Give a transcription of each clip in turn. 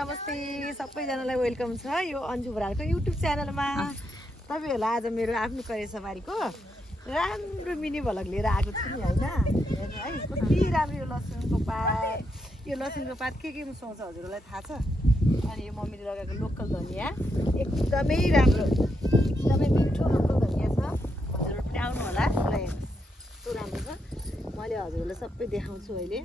नमस्ते सबैजनालाई वेलकम छ यो अन्जु बरालको युट्युब च्यानलमा। तपाईहरुलाई आज मेरो आफ्नो करेसबारीको राम्रो मिनी भ्लग लिएर आएको छु नि हैन। हेर्नु है कति राम्रो यो लसुनको पात। यो लसुनको पात के सुहाउँछ हजुरहरूलाई थाहा छ? अनि यो मम्मीले लगाएको लोकल धनिया एकदमै राम्रो, एकदमै मिठो लोकल धनिया छ। हजुरहरू पनि आउनु होला। ल कस्तो राम्रो छ, मैले हजुरहरूलाई सबै देखाउँछु अहिले।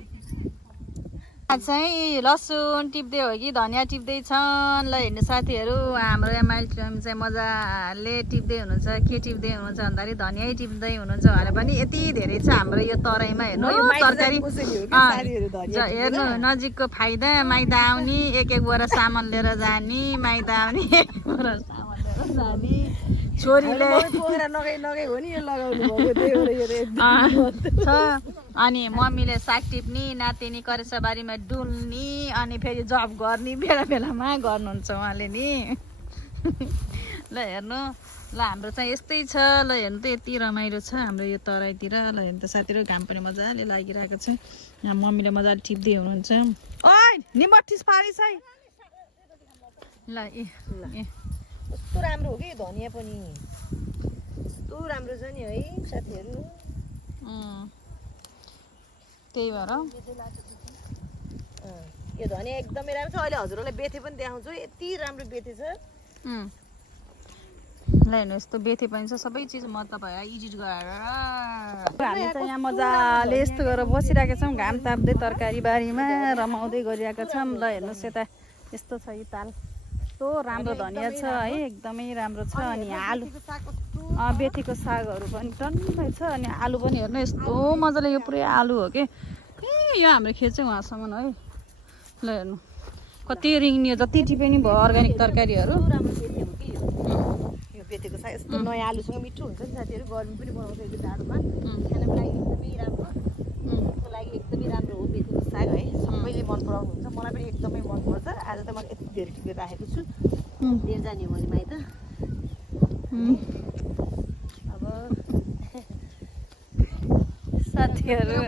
चाहिँ लसुन टिप्दै हो कि धनियाँ टिप्दै छन्। ल हेर्नु साथीहरू, हाम्रो यहाँ माइल चाहिँ मजाले टिप्दै हुनुहुन्छ। के टिप्दै हुनुहुन्छ भन्दाखेरि धनियाँ टिप्दै हुनुहुन्छ भने पनि यति धेरै छ हाम्रो यो तराईमा। हेर्नु तरकारी हेर्नु नजिकको फाइदा, माइत आउने एक बोरा सामान लिएर जाने, माइत आउने एक बोरा सामान लिएर जाने। छोरीले छ अनि मम्मीले साग टिप्ने, नातिनी करेसाबारीमा डुल्ने, अनि फेरि जब गर्ने बेला बेलामा गर्नुहुन्छ उहाँले नि। ल हेर्नु, ल हाम्रो चाहिँ यस्तै छ। ल हेर्नु त यति रमाइलो छ हाम्रो यो तराईतिर। ल हेर्नु त साथीहरू, घाम पनि मजाले लागिरहेको छ। यहाँ मम्मीले मजाले टिप्दै हुनुहुन्छ। ओइ निमठिस पारिस है। ल ए कस्तो राम्रो हो कि धनिया पनि, कस्तो राम्रो छ नि है साथीहरू। त्यही भएर यो धनिया एकदमै राम्रो छ। अहिले हजुरहरूलाई बेथे पनि देखाउँछु, यति राम्रो बेथे छ। ल हेर्नु यस्तो बेथे पनि छ। सबै चिज म तपाईँलाई एडिट गरेर हामी चाहिँ यहाँ मजाले यस्तो गरेर बसिरहेका छौँ। घाम ताप्दै तरकारी बारीमा रमाउँदै गरिरहेका छौँ। ल हेर्नुहोस् यता यस्तो छ यो ताल, कस्तो राम्रो धनिया छ है, एकदमै राम्रो छ। अनि आलु बेथीको सागहरू पनि टन्नै छ। अनि आलु पनि हेर्नु यस्तो मजाले, यो पुरै आलु हो कि यो हाम्रो खेत चाहिँ उहाँसम्म है। ल हेर्नु कति रिङ्नियो, जति टिपे नि भयो अर्ग्यानिक तरकारीहरू। यो बेथेको साग यस्तो नयाँ आलुसँग मिठो हुन्छ नि साथीहरू। गर्मी पनि बनाउँछ यो जाडोमा, खानको लागि एकदमै राम्रो, त्यसको लागि एकदमै राम्रो हो बेथेको साग है। सबैले मन पराउनुहुन्छ, मलाई पनि एकदमै मनपर्छ। आज त मैले यति धेरै टिपेर राखेको छु, लिएर जाने हो भने माइत। अब साथीहरू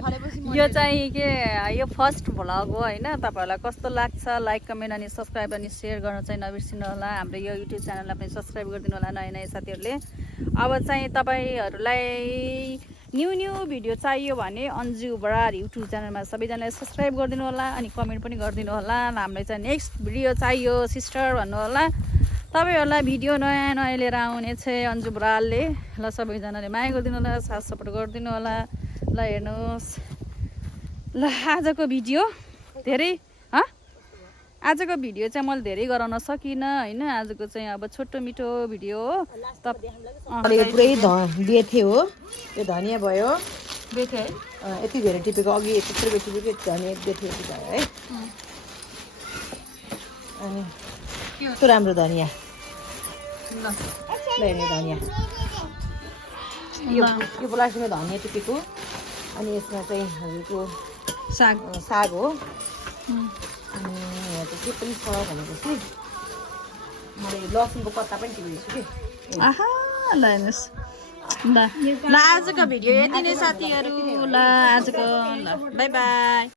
यो चाहिँ के यो फर्स्ट भ्लग हो होइन। तपाईँहरूलाई कस्तो लाग्छ लाइक कमेन्ट अनि सब्सक्राइब अनि सेयर गर्न चाहिँ नबिर्सिनु होला। हाम्रो यो युट्युब च्यानललाई पनि सब्सक्राइब गरिदिनु होला नयाँ नयाँ साथीहरूले। अब चाहिँ तपाईँहरूलाई न्यू भिडियो चाहियो भने अन्जु बराल युट्युब च्यानलमा सबैजनाले सब्सक्राइब गरिदिनु होला अनि कमेन्ट पनि गरिदिनु होला। हामीलाई चाहिँ नेक्स्ट भिडियो चाहियो सिस्टर भन्नु होला। तपाईँहरूलाई भिडियो नयाँ नयाँ लिएर आउने चाहिँ अन्जु बरालले। ल सबैजनाले माया गरिदिनु होला, साथ सपोर्ट गरिदिनु होला। ल हेर्नुहोस्, ल आजको भिडियो धेरै आजको भिडियो चाहिँ मैले धेरै गराउन सकिनँ होइन। आजको चाहिँ अब छोटो मिठो भिडियो हो। पुरै बेथे हो यो धनिया भयो बेथे है। यति धेरै टिपेको, अघि यत्रो बेसी धनिया बेथे यति भयो है। अनि कस्तो राम्रो धनिया। ल हेर्ने धनिया यो प्लास्टिकमा धनिया टिपेको। अनि यसमा चाहिँ हजुरको साग हो। अनि यहाँ चाहिँ के पनि छ भनेपछि मैले लसुनको पत्ता पनि टिपेको छु कि। आहा ल हेर्नुहोस्, ल आजको भिडियो यति नै साथीहरू। ल आजको ल बाई बाई।